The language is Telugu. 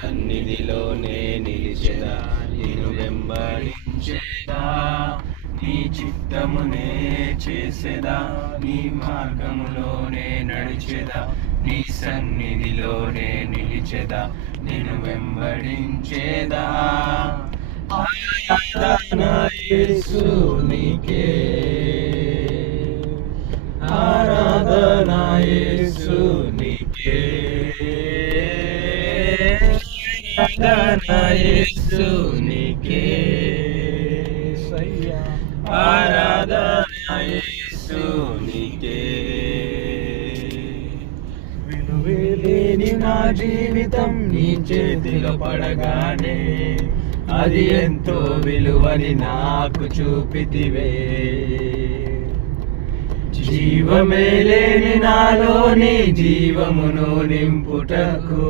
సన్నిధిలోనే నిలిచెదా, నిన్ను వెంబడించేదా. నీ చిత్తమునే చేసేదా, నీ మార్గములోనే నడిచెదా, నీ సన్నిధిలోనే నిలిచెదా, నిన్ను వెంబడించేదా. ఆరాధన యేసు నీకే, ఆరాధన యేసు నీకే, ఆరాధన యేసు నీకే, ఆరాధన యేసు నీకే. విలువేలేని నా జీవితం నీ చేతిలో పడగానే అది ఎంతో విలువని నాకు చూపితివే. జీవమే లేని నాలోని జీవమును నింపుటకు